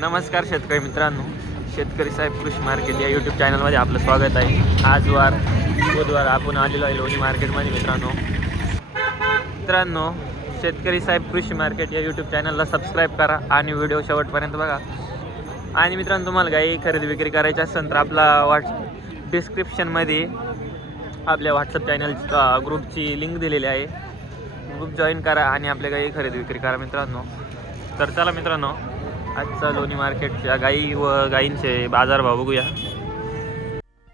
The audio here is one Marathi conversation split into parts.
नमस्कार शेतकरी मित्रांनो, शेतकरी साहेब कृषी मार्केट या यूट्यूब चॅनलमध्ये आपलं स्वागत आहे. आज वार बुधवार आपण आलेलो आहे लोणी मार्केटमध्ये. मित्रांनो शेतकरी साहेब कृषी मार्केट या यूट्यूब चॅनलला सबस्क्राईब करा आणि व्हिडिओ शेवटपर्यंत बघा. आणि मित्रांनो तुम्हाला काही खरेदी विक्री करायची असेल तर आपला डिस्क्रिप्शनमध्ये आपल्या व्हॉट्सअप चॅनल ग्रुपची लिंक दिलेली आहे. ग्रुप जॉईन करा आणि आपल्या काही खरेदी विक्री करा मित्रांनो. तर चला मित्रांनो, आजचा लोणी मार्केटच्या गाई व गायींचे बाजारभाव बघूया.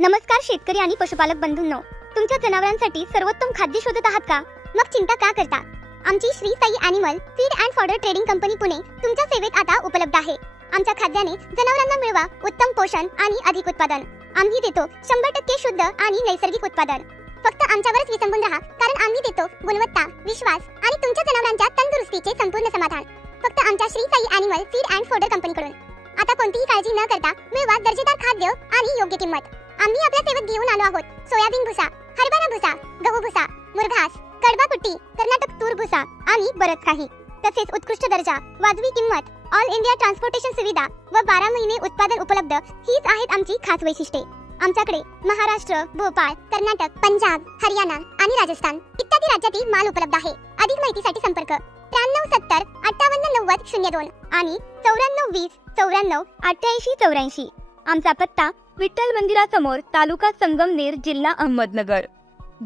नमस्कार शेतकरी आणि पशुपालक बंधूंनो, तुमच्या जनावरांसाठी सर्वोत्तम खाद्य शोधत आहात का? मग चिंता का करता? आमची Shri Sai animal feed and fodder trading company Pune तुमच्या सेवेत आता उपलब्ध आहे. आमच्या खाद्याने जनावरांना मिळवा उत्तम पोषण आणि अधिक उत्पादन. आम्ही देतो 100% शुद्ध आणि नैसर्गिक उत्पादन. फक्त आमच्यावरच विसंबून राहा, कारण आम्ही देतो गुणवत्ता, विश्वास आणि तुमच्या जनावरांच्या तंदुरुस्तीचे संपूर्ण समाधान. फक्त आमच्या Shri Sai animal feed and fodder कंपनीकडून. आता कोणतीही काळजी न करता मिळवा दर्जेदार खाद्य आणि योग्य किंमत. आम्ही आपल्या सेवेत घेऊन आलो आहोत सोयाबीन भुसा, हरभरा भुसा, गहू भुसा, मुरघास, कडबा कुट्टी, कर्नाटक तूर भुसा आणि बरंच काही. तसेच उत्कृष्ट दर्जा, वाजवी किंमत, ऑल इंडिया ट्रान्सपोर्टेशन सुविधा व 12 महिने उत्पादन उपलब्ध हीच आहेत आमची खास वैशिष्ट्ये. आमच्याकडे महाराष्ट्र, भोपाळ, कर्नाटक, पंजाब, हरियाणा आणि राजस्थान इत्यादी राज्यातील माल उपलब्ध आहे. अधिक माहितीसाठी संपर्क 9370 5890 02 आणि 9420 94 88 84. आमचा पत्ता विठ्ठल मंदिरासमोर, तालुका संगमनेर, जिल्हा अहमदनगर.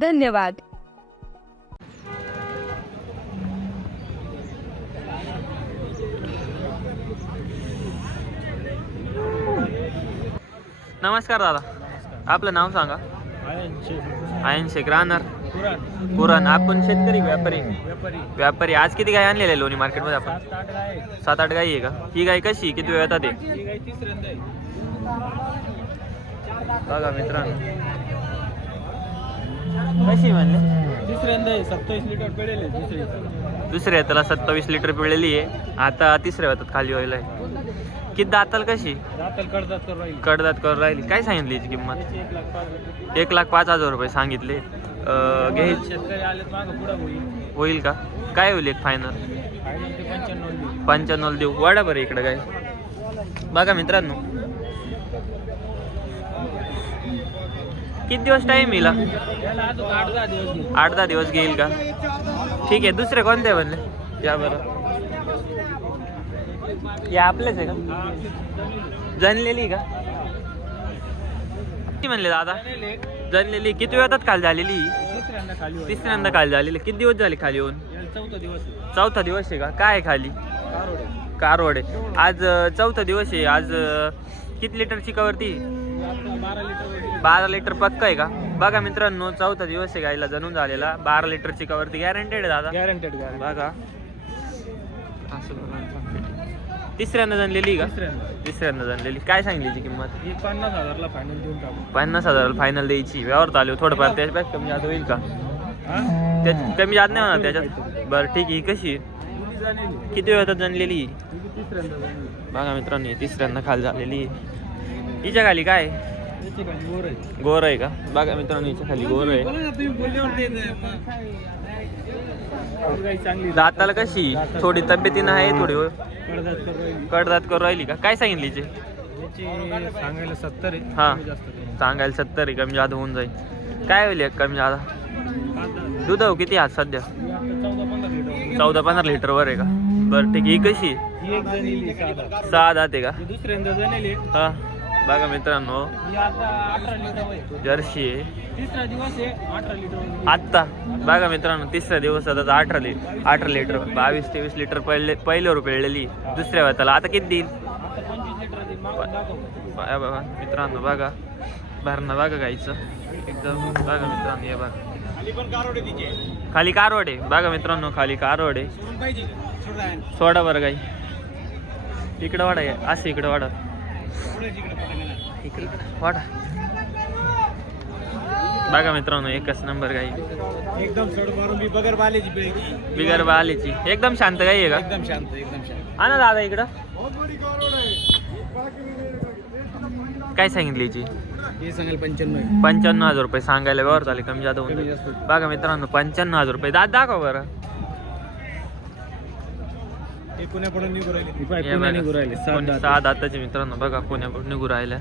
धन्यवाद. नमस्कार दादा, आपलं नाव सांगा. आयन शेख, राहणार पुरण. आपण शेतकरी व्यापारी. आज किती गाय आणलेल्या आहे लोणी मार्केटमध्ये आपण? 7-8 गाई आहे का? ही गाय कशी, किती वेळ येतात ते बघा मित्रांनो. कशी म्हणले? तिसऱ्यांदा 27 लिटर पिळेले. दुसऱ्या त्याला 27 लिटर पिळलेली आहे. आता तिसऱ्या हातात खाली व्हायला आहे. किती दाताल कशी? कडदात करून राहिली. काय सांगितली याची किंमत? 1,05,000 रुपये सांगितले. होईल का? काय होईल एक फायनल? 95 देऊ. वाढा बरं इकडं काय बघा मित्रांनो. किती दिवस टाइम येईल? 8-10 दिवस घेईल का? ठीक आहे. दुसरे कोणते म्हणले? या बरं, या आपलेच आहे का? जनलेली का? किती म्हणले दादा? जनलेली. किती वेळात खाली झालेली? तिसऱ्यांदा खाली झालेली. किती दिवस झाले खाली होऊन? चौथा दिवस आहे का? काय खाली? कारवड आहे. आज 4था दिवस आहे. आज किती लिटरची कवरती? 12 लिटर पक्का आहे का? बघा मित्रांनो, 4था दिवस आहे गायला जणून झालेला. 12 लिटरची कवरती गॅरंटेड आहे दादा. गॅरंटेड बघा. तिसऱ्यांदा जनलेली का? तिसऱ्यांदा जनलेली. काय सांगितली किंमत? 50,000ला फायनल देऊन टाकू. 50,000 फायनल द्यायची. व्यवहार चालू थोडंफार त्याच्यापेक्षा कमी जात होईल का? कमी जात नाही म्हणा त्याच्यात. बरं ठीक आहे. कशी किती वेळात जनलेली? बघा मित्रांनो, तिसऱ्यांदा खाली झालेली. हिच्या खाली काय? गोर आहे का? बघा मित्रांनो, हिच्या खाली गोर आहे. दाताला कशी? थोडी तब्येतीनं आहे, थोडी कडदात करून राहिली का? काय सांगितली हिचे? सांगायला 70 आहे. हा, सांगायला 70 आहे. कमी जादा होऊन जाईल. काय होईल कमी जादा? दूध किती आज सध्या? 14-15 लिटर वर आहे का? बरं ठीक आहे. ही कशी? 6 दात आहे का? दुसऱ्यांदा जणेली. हा बघा मित्रांनो, 18 लिटर जर्सी आहे. तिसरा दिवस आहे. 18 लिटर आत्ता बघा मित्रांनो, तिसऱ्या दिवसात 18 लिटर 22-23 लिटर पहिल्यावर पिळलेली. दुसऱ्या वेळाला आता किती देईल? 25 लिटर देईल. बघा मित्रांनो, बघा भरणं बघा गाईचं एकदम. बघा मित्रांनो, हे बघा खाली कारवड आहे. बघा मित्रांनो, खाली कारवड आहे. सोडा बरं गाई इकडं वाडा आहे. असं इकडं वाडा, इकडे वाडा. बघा मित्रांनो, एकच नंबर गाई. एकदम बिगर बालेची एकदम शांत गाई आहे का? एकदम शांत. आणा दादा इकडं. काय सांगितली याची? हे सांगाल 95. 95,000 रुपये सांगायला. व्यवहार झाले कमी जादा होऊन जाईल. बघा मित्रांनो, 95,000 रुपये. दाद दाखव बरं. हे पुण्याकडून निघू राहिले हे पुण्या बघा, निघू राहिले कोणी 6 दाताचे मित्रांनो बघा पुण्याकडून निघू राहिल्या.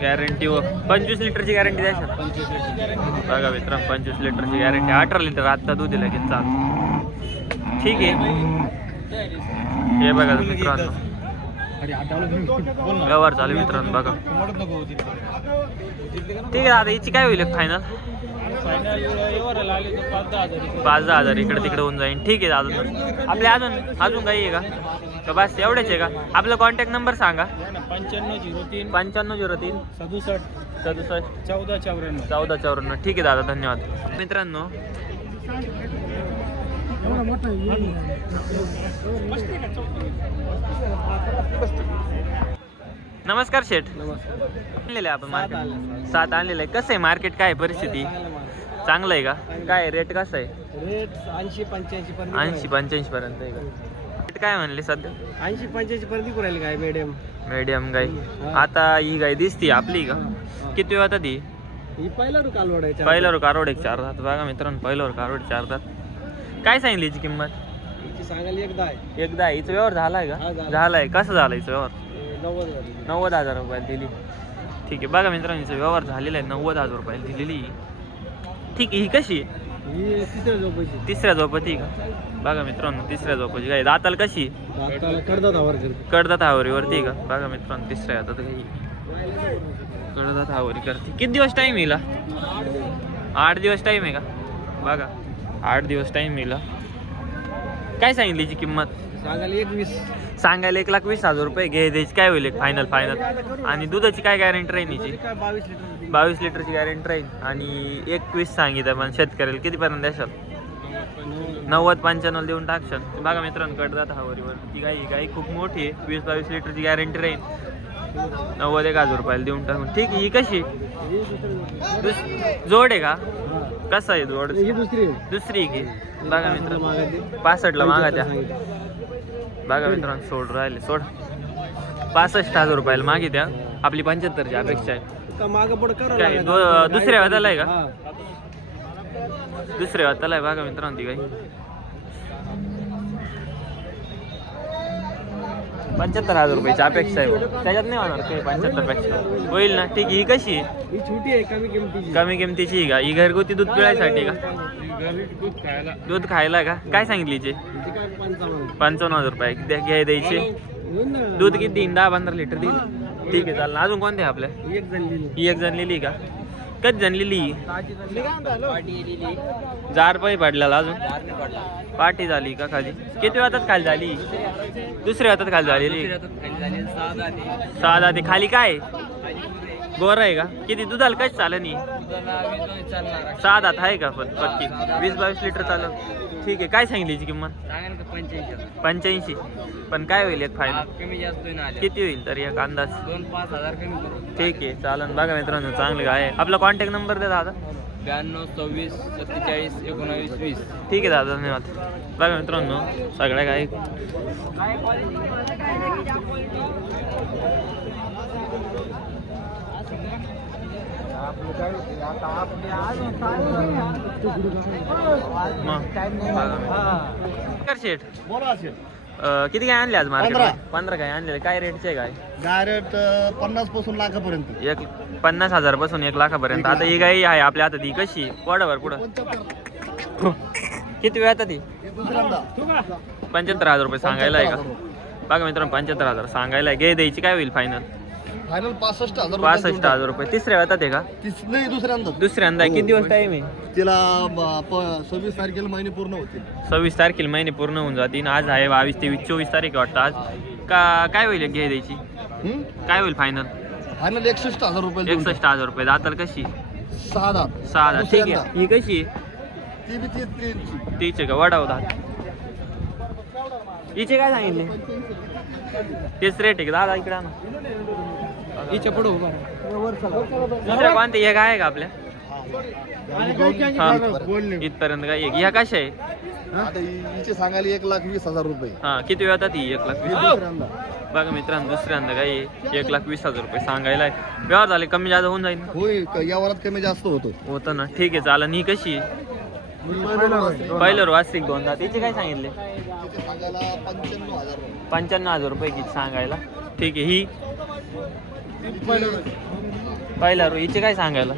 गॅरंटी 25 लिटरची गॅरंटी द्यायची 25 लिटरची गॅरंटी बघा मित्रांनो. 25 लिटरची गॅरंटी. 18 लिटर आत्ता दूध दिलं की चाल. ठीक आहे. हे बघा मित्रांनो अरे आता बोल ना व्यवहार चालू आहे मित्रांनो बघा. मोडत नको होती ठीक आहे दादा हिची काय होईल फायनल? फायनल एवढ्याला आले तर 5-10 हजार 5-10 हजार इकडे तिकडे होऊन जाईल. ठीक आहे दादा. आपले अजून काही आहे का बस एवढेच आहे का? आपला कॉन्टॅक्ट नंबर सांगा. 9503 9503 67 67 1454 1454. ठीक आहे दादा धन्यवाद. मित्रांनो नमस्कार शेठ. आणलेलं आहे आपण मार्केट 7 आणलेलं आहे. कसं आहे मार्केट? काय आहे परिस्थिती? चांगलं आहे का? काय रेट कसं आहे? रेट 80-85 पर्यंत 80-85 पर्यंत आहे का? रेट काय म्हणले सध्या? 80-85 पर्यंत विकू राहिले काय मॅडम मीडियम गाई. आता ही गाय दिसती आपली का? किती वेळ आता ती? ही पहिला रू कालवड आहे पहिल्यावर कारवड एक 4 दात. बघा मित्रांनो पहिल्यावर कारवड 4 दात. काय सांगितली हिची किंमत? हिची सांगायला एकदा आहे एकदा हिचा व्यवहार झालाय का? हा, झाला. झालाय. कसं झालं हिचा व्यवहार? 90 90,000 रुपयाला दिली. ठीक आहे बघा मित्रांनो हिचा व्यवहार झालेला आहे. 90,000 रुपयाला दिलेली. ठीक आहे. ही कशी आहे? ही तिसऱ्या झोपायची तिसऱ्या झोपती का? बघा मित्रांनो तिसऱ्या झोपची गाय. दाताला कशी? दाताला कडदात आवर करते कडदात हावरीवरती का? बघा मित्रांनो तिसऱ्या हातात गाई कडदात हावरी करते. किती दिवस टाईम येईल? 8 दिवस टाईम आहे का? बघा 8 दिवस टाईम येईल. काय सांगितली हिची किंमत? सांगायला 21 सांगायला 1,20,000 रुपये. घे द्यायची काय होईल फायनल? आणि दुधाची काय गॅरंटी राहील हिची? काय 22 लिटर 22 लिटरची गॅरंटी राहील. आणि 21 सांगितलं पण शेतकऱ्याला कितीपर्यंत द्याल? 90-95 देऊन टाकशाल. बघा मित्रांनो कडदात हावरीवर ती गाई खूप मोठी आहे. 20-22 लिटरची गॅरंटी राहील. 90,000 रुपयाला देऊन टाकून. ठीक आहे. ही कशी जोड आहे का? कसं आहे जोड? ही दुसरी आहे. दुसरी की बघा मित्रांनो 65ला मागा त्या. बघा मित्रांनो सोड राहिले सोड 65,000 रुपयाला मागे द्या. आपली 75ची अपेक्षा आहे. का मागं पुढं करा काय लागेल. दुसऱ्या वादाला आहे का? हा. दुसऱ्या वादाला आहे. बघा मित्रांनो ती काही 75,000 रुपयाची अपेक्षा आहे. त्याच्यात नाही होणार काही 75 पेक्षा होईल ना? ठीक आहे. ही कशी आहे? ही छोटी आहे कमी किमतीची कमी किमतीची आहे का? ही घरगुती दूध पिळायसाठी का? दूध खायला का? काय सांगितली हिची? हिची काय 55 55,000 रुपये घ्याय द्यायचे. होईल ना. दूध किती देईन? 10-15 लिटर देईल. ठीक आहे चालेल. अजून कोणते आपल्या? ही एक जण लिहिली. ही एक जण लिहिली का? कधी जण लिहिली? पाटी लिहिली. जार पाई पडलेला अजून पाठी झाली का खाली? किती वेळात खाली झाली? दुसऱ्या वेळात खाली झालेली. 6 दाते. खाली काय गोर आहे का? किती दुधाला काहीच चालं नाही. 6 दात आहे का? पत्ती 20-22 लिटर चालत. ठीक आहे. काय सांगितली हिची किंमत? 85. पण काय होईल एक फायनल? कमी जास्त किती होईल तरी एक अंदाज? 2-5 हजार कमी करू. ठीक आहे चालन. बघा मित्रांनो चांगलं आहे. आपला कॉन्टॅक्ट नंबर द्या दादा. 92 26 47 19 20. ठीक आहे दादा धन्यवाद. बघा मित्रांनो सगळ्या गाई शेठ बोला असेल किती काय आणले आज मार्केट? 15 काय आणले. काय रेटचे काय? डायरेक्ट 50 पासून लाखापर्यंत 50,000 पासून 1 लाखापर्यंत. आता ही गाई आहे आपल्या हातात. ही कशी पोडावर पुढं किती वेळ आता ती? दुसऱ्यांदा 75,000 रुपये सांगायला आहे का? बघा मित्रांनो 75,000 सांगायला आहे. घे द्यायची काय होईल फायनल? फायनल 65,000 65,000 रुपये. तिसऱ्या वेळात आहे का? नाही दुसऱ्यांदा दुसऱ्यांदा आहे. किती दिवस टाईम आहे? तिला 26 तारखेला महिने पूर्ण होतील. 26 तारखेला महिने पूर्ण होऊन जातील. आज आहे 22, 23, 24 तारीख वाटतं आज. काय होईल घे द्यायची? काय होईल फायनल? फायनल 61,000 रुपये 61,000 रुपये. दाताला कशी? 6 दात 6. ठीक आहे. ही कशी? ती बी 30 तीचे का? वडाव दात. हिचे काय सांगितले? तेच रेट आहे का दादा? इकडे ना हिच्या पुढे उभा दुसऱ्या कोणते एक आहे का आपल्या? बोलले इथपर्यंत काय एक ह्या कशा आहे? आता हिचे सांगायला 1,20,000 रुपये हा किती वेळ ती? 1,20,000. दुसऱ्यांदा बघा मित्रांनो दुसऱ्यांदा काय 1,20,000 रुपये सांगायला आहे. व्यवहार झाले कमी जास्त होऊन जाईल ना? होय या वरात कमी जास्त होतो. होतं ना. ठीक आहे चालेल. ही कशी? पहिलं वास्तिक दोन दात याचे काय सांगितले? तिचे सांगायला 95,000 रुपये. 95,000 रुपये किती सांगायला. ठीक आहे. ही पहिला रो हिचे काय सांगायला?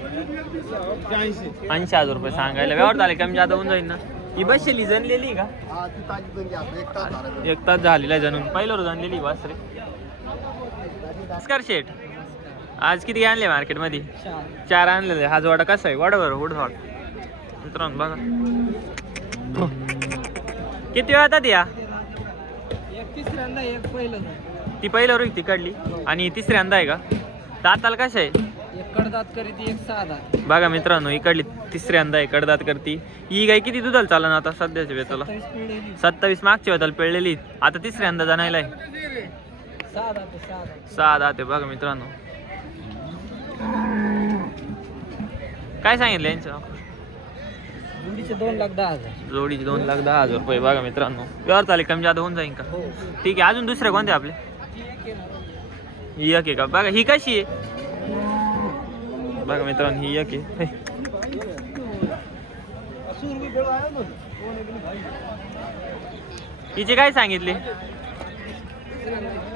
80,000 रुपये सांगायला. व्यवहार झाले कमी जादा होऊन जाईल ना. ही बसली जनलेली का? हा, ती ताजी जणली आता 1 तास झाला. 1 तास झालेला जनून. पहिलं रो जनलेली वासरे. नमस्कार शेठ, आज किती आणले मार्केटमध्ये? 4 आणलेले. हा जोडा कसा आहे? वाडा बरं उडझाड मित्रांनो बघा. किती वेळात या? तिसऱ्यांदा एक पहिलं ती पहिलं रोई तिकडली आणि तिसऱ्यांदा आहे का? दाताला कशा आहे? एक कडदात करीत एक साधा. बघा मित्रांनो इकडली तिसऱ्यांदा आहे कडदात करती. ही गाय किती दुधाला चालला ना आता सध्याच्या वेताला? 27 मागच्या वेताला पिळलेली. आता तिसऱ्यांदा जाणायला आहे. साधा 6 दात आहे बघा मित्रांनो. काय सांगितलं यांचं? जोडीचे 2,10,000. जोडीची 2,10,000 रुपये बघा मित्रांनो. व्यवहार चालेल कमी जादा होऊन जाईल का? ठीक आहे. अजून दुसरे कोणते आपले? ही एक आहे का? बघा ही कशी आहे बघा मित्रांनो. ही एक आहे. हिचे काय सांगितले?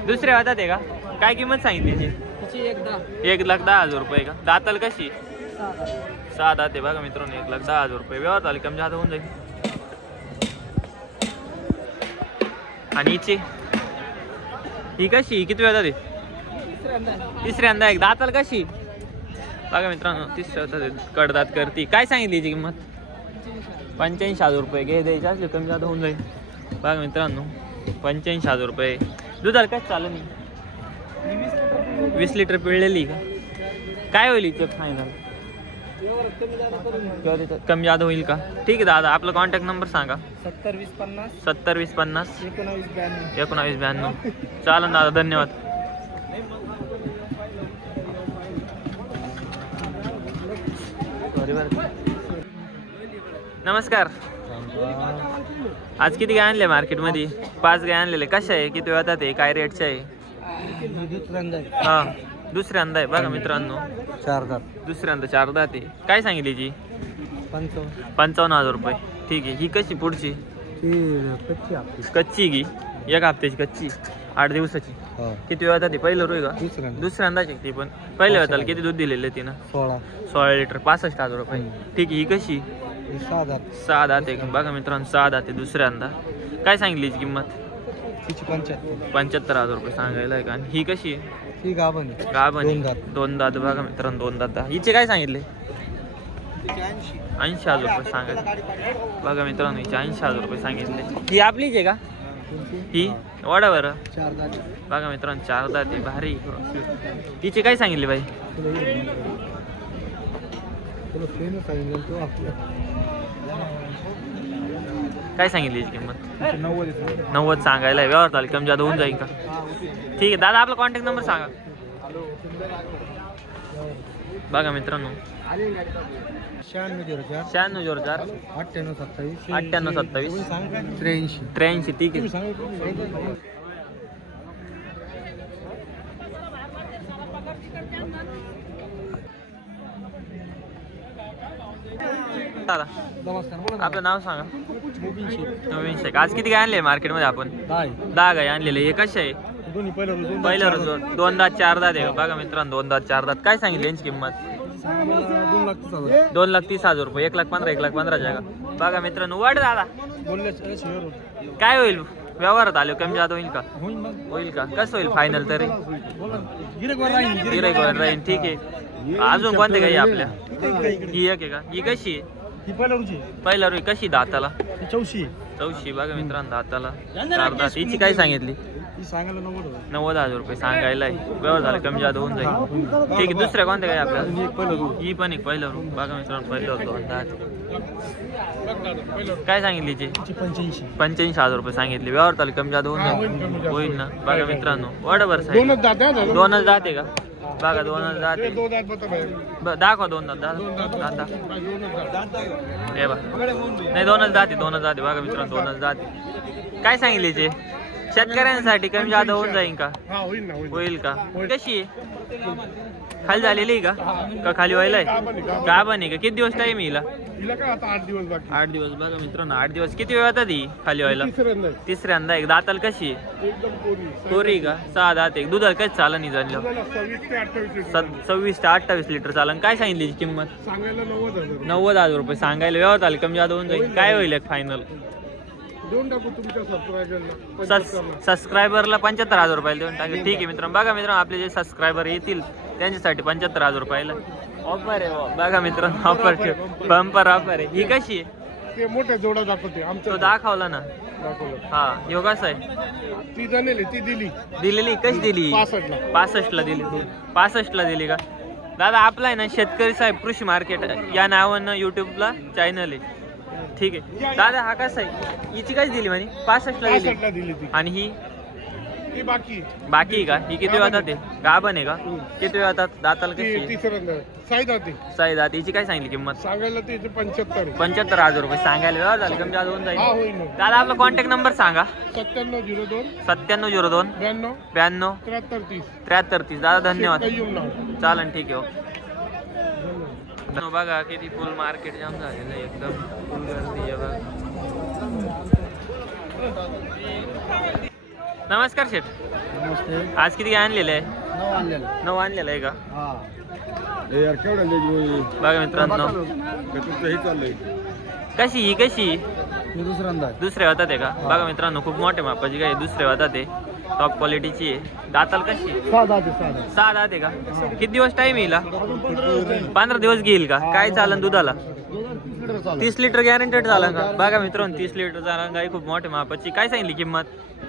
दुसऱ्या हातात आहे का? काय किंमत सांगितली हिची? तिची 1,10,000. 1,10,000 रुपये का? दाताल कशी? 6 दात आहे बघा मित्रांनो. 1,10,000 रुपये. व्यवहार चालेल कमी जादा होऊन जाईल. आणि हिची ही कशी? ही किती वेळात आहे? तिसऱ्यांदा एक. दाताल कशी? बघा मित्रांनो तिसऱ्या कडदात करती. काय सांगितली हिची किंमत? 85,000 रुपये. घे द्यायचे असले कमी जादा होऊन जाईल. बघा मित्रांनो 85,000 रुपये. दुधाला काय चालू नाही? 20 लिटर पिळलेली का? काय होईल इथे फायनल? कमी जादा होईल का? ठीक आहे दादा. आपला कॉन्टॅक्ट नंबर सांगा. 70-20-50 70-20-50 19-92. 19-92. चालेल दादा, धन्यवाद. नमस्कार. आज किती गाय आणले मार्केटमध्ये? 5 गाय आणलेले. कशा आहे? किती वेळात आहे? काय रेटचे आहे? हा दुसऱ्यांदा आहे बघा मित्रांनो. 4 दात. दुसऱ्यांदा 4 दात आहे. काय सांगितली जी? 55,000 रुपये. ठीक आहे. ही कशी पुढची? कच्ची घी. 1 हप्त्याची कच्ची, 8 दिवसाची. किती वेळात आहे? पहिलं रोय का? दुसऱ्यांदाच ती पण. पहिल्या वेळाला किती दूध दिलेलं तिनं? 16 लिटर. 65,000 रुपये. ठीक आहे. ही कशी? 6 दात आहे बघा मित्रांनो. 6 दात आहे दुसऱ्यांदा. काय सांगितली हिची किंमत? 75,000 रुपये सांगायला आहे का? आणि ही कशी आहे? गाभण. 2 दात बघा मित्रांनो. 2 दात. हिचे काय सांगितले? 80,000 रुपये सांगायला बघा मित्रांनो. हिचे 80,000 रुपये सांगितले. ही आपलीच आहे का? ही वाडा बरं बघा मित्रांनो. 4 दात आहे. भारी. हिचे काय सांगितले बाई? काय सांगितली हिची किंमत? 90 सांगायला आहे. व्यवहार चालेल कमी जादा होऊन जाईल का? ठीक आहे दादा. आपला कॉन्टॅक्ट नंबर सांगा. बघा मित्रांनो 9604 9827 83. ठीक आहे. दादा आपलं नाव सांगा. नवीन शेख. आज किती काय आणले मार्केटमध्ये आपण? 10 गाय आणलेले. हे कसे आहे? पहिलं रोज 2 दात 4 दात आहे बघा मित्रांनो. 2 दात 4 दात. काय सांगितली यांची किंमत? 2,30,000 रुपये. 1,15,000 1,15,000 जागा बघा मित्रांनो. वाढ दादा काय होईल? व्यवहारात आलो कमी जादा होईल का? होईल का? कसं होईल फायनल तरी? गिऱ्हाईकवर राहील. ठीक आहे. अजून कोणते काही आपल्या? ही एक आहे का? ही कशी आहे? पहिला रुई कशी? दाताला 84 बघा मित्रांनो. दाताला 4 दात. हिची काय सांगितली? 90,000 रुपये सांगायला आहे. व्यवहार झाला कमी जादा होऊन जाईल. ठीक आहे. दुसऱ्या कोणत्या काय आपल्याला? ही पण एक पहिलं रू बघा मित्रांनो. पहिलं होतं दात. काय सांगितली हिची? 85,000 रुपये सांगितले. व्यवहार झाला कमी जादा होऊन जाईल. होईल ना बघा मित्रांनो. वडबर साहेब 2च दात आहे का? बघा 2च दात आहे. दाखवा 2 दात. दादा हे बघा नाही 2च दात आहे. 2च दात आहे बघा मित्रांनो. 2च दात आहे. काय सांगितले हिचे? शेतकऱ्यांसाठी कमी जादा होऊन जाईल का? हा होईल ना होईल का? होईल. कशी आहे? खाली झालेली आहे का खाली व्हायला का पण आहे का? किती दिवस टाइम येईल? तिला काय आता 8 दिवस बाकी 8 दिवस. बघा मित्रांनो 8 दिवस किती वेळ होता ती खाली व्हायला? तिसऱ्यांदा तिसऱ्यांदा एक दाताल कशी आहे? एकदम कोरी कोरी का? 6 दात एक. दुधाला काहीच चालं नाही झालं. 26 ते 28 लिटर 26 ते 28 लिटर चालन. काय सांगितली किंमत? सांगायला 90,000 90,000 रुपये सांगायला. व्यवहार आले कमी जादा होऊन जाईल. काय होईल फायनल? देऊन टाकू तुमच्या सबस्क्रायबरला सबस्क्रायबरला 75,000 रुपयाला देऊन टाकेल. ठीक आहे मित्रांनो. बघा मित्रांनो आपले जे सबस्क्रायबर येतील त्यांच्यासाठी 75,000 रुपयाला ऑफर आहे. बघा मित्रांनो ऑफर बंपर ऑफर आहे. ही कशी आहे? ते मोठ्या जोडा दाखवते आमचं तो दाखवला ना. दाखवलं हा ह्यो कसा आहे? ती जाणेली ती दिली दिलेली कशी दिली? 65 ला 65 ला दिली. 65 ला दिली का? दादा आपला आहे ना शेतकरी साहेब कृषी मार्केट या नावानं युट्यूबला चॅनल आहे. ठीक आहे दादा. हा कसा आहे? हिची कशी दिली म्हणे? 65 ला 65 दिली. ला दिली ती आणि ही ती बाकी बाकी आहे का? ही किती वेळात ते गाभण आहे का? किती वेळात दाताला ती कशी आहे? तिसऱ्यांदा साईदा ती साई दात. हिची काय सांगितली किंमत? सांगायला ते 75 75,000 रुपये सांगायला. व्यवहार झाले कमी जादा होऊन जाईल. हा होईल ना दादा आपला कॉन्टॅक्ट नंबर सांगा. 9702 9702 92 92 73 30 73 30. दादा धन्यवाद. कायम नाव चालन ठीक आहे. ओके. बघा किती फुल मार्केट जाम झालेलं आहे. एकदम फुल गर्दी आहे बघा. नमस्कार शेठ. नमस्ते आज किती काय आणलेलं आहे? 9 आणलेलं 9 आणलेलं आहे का? हा यार केवढं लेट बघा मित्रांनो तुमचं हे चाललंय कशी ही कशी मी दुसऱ्यांदा दुसऱ्या होतात आहे का? बघा मित्रांनो खूप मोठे मापाची काय दुसऱ्या होतात आहे. टॉप क्वालिटीची आहे. दाताल कशी? साधा 6 दात आहे का? किती दिवस टाइम येईल? 15 दिवस घेईल का? काय चालन दुधाला? 30 लिटर गॅरंटेड झालं का? बघा मित्रांनो 30 लिटर झालं गाई खूप मोठे मापाची. काय सांगितली किंमत?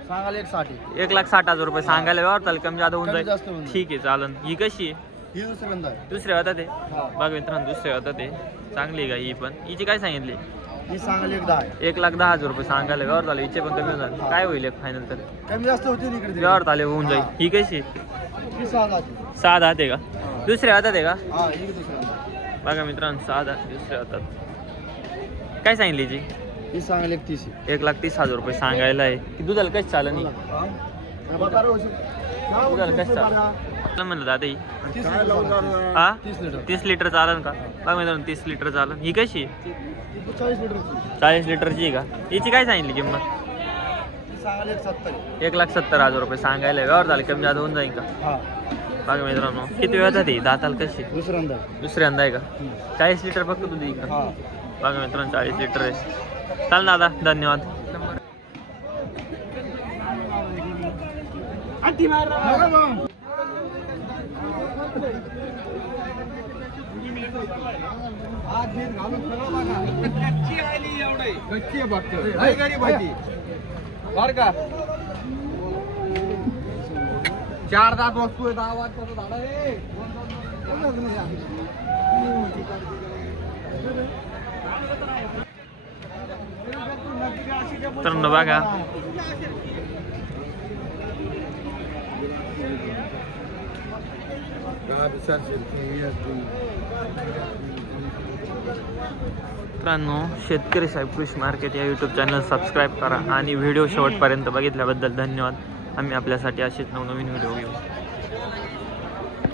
सांगायला 160 1,60,000 रुपये सांगायला. व्यवहार चालेल कमी जादा होऊन कमी जास्त जाईल. होऊन जाईल. ठीक आहे चालन. ही कशी आहे? ही दुसऱ्यांदा दुसऱ्या होता ते. हा. बघा मित्रांनो दुसऱ्या होता ते. चांगली आहे का ही पण? हिची काय सांगितली? ही सांगायला 110 1,10,000 रुपये सांगायला. व्यवहार झाले. हिचे पण कमी होणार. काय होईल फायनल तर? कमी जास्त होती इकडे व्यवहार झाले होऊन जाईल. ही कशी? ही साधा 6 दात आहे का? दुसऱ्या होतात आहे का? हा ही दुसऱ्यांदा बघा मित्रांनो 6 दात दुसऱ्या होतात. काय सांगितली जी? ही सांगायला 31 1,30,000 रुपये सांगायला आहे. की दुधाला कशी चालन ही? दुधाला कशी चालन म्हणलं दादा ही? 30 लिटर हा 30 लिटर 30 लिटर चालन का? बघा मित्रांनो 30 लिटर चालन. ही कशी? ती 40 लिटर 40 लिटरची आहे का? हिची काय सांगितली किंमत? ती सांगायला 170 1,70,000 रुपये सांगायला. व्यवहार झाले कमी जादा होऊन जाईल का? हा बघा मित्रांनो किती वेळ जाते दाताला कशी? दुसऱ्यांदा दुसऱ्यांदा आहे का? 40 लिटर फक्त दूध आहे का? हा बघा मित्रांनो 40 लिटर आहे. चाल दादा धन्यवाद. चार दात वस्तू आहे आवाज तर न बघा मित्रांनो शेतकरी साहेब कृषी मार्केट या यूट्यूब चॅनल सबस्क्राईब करा आणि व्हिडिओ शेवटपर्यंत बघितल्याबद्दल धन्यवाद. आम्ही आपल्यासाठी असेच नवनवीन व्हिडिओ घेऊ.